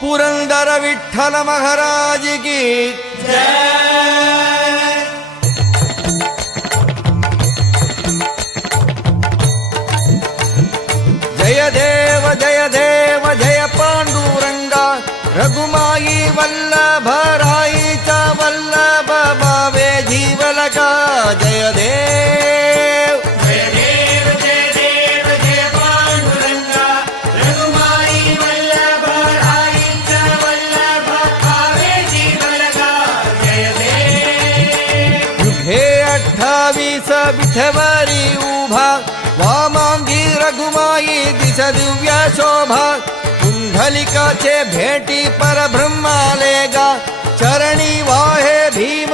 पुरंदर विठ्ठल महाराज की जय। जय देव जय देव जय पांडुरंगा रघुमाई वल्लभ राईचा वल्लभ भावे जीवलका जय देव जय देव जय देव जय पांडुरंगा रघुमाई वल्लभ राईचा वल्लभ भावे जीवलका जय देव। युगे 28 विठवरी उभा वामांगी रघुमाई दिस दिव्य शोभा कुंडलिकाचे भेटी परब्रह्मालेगा चरणी वाहे भीम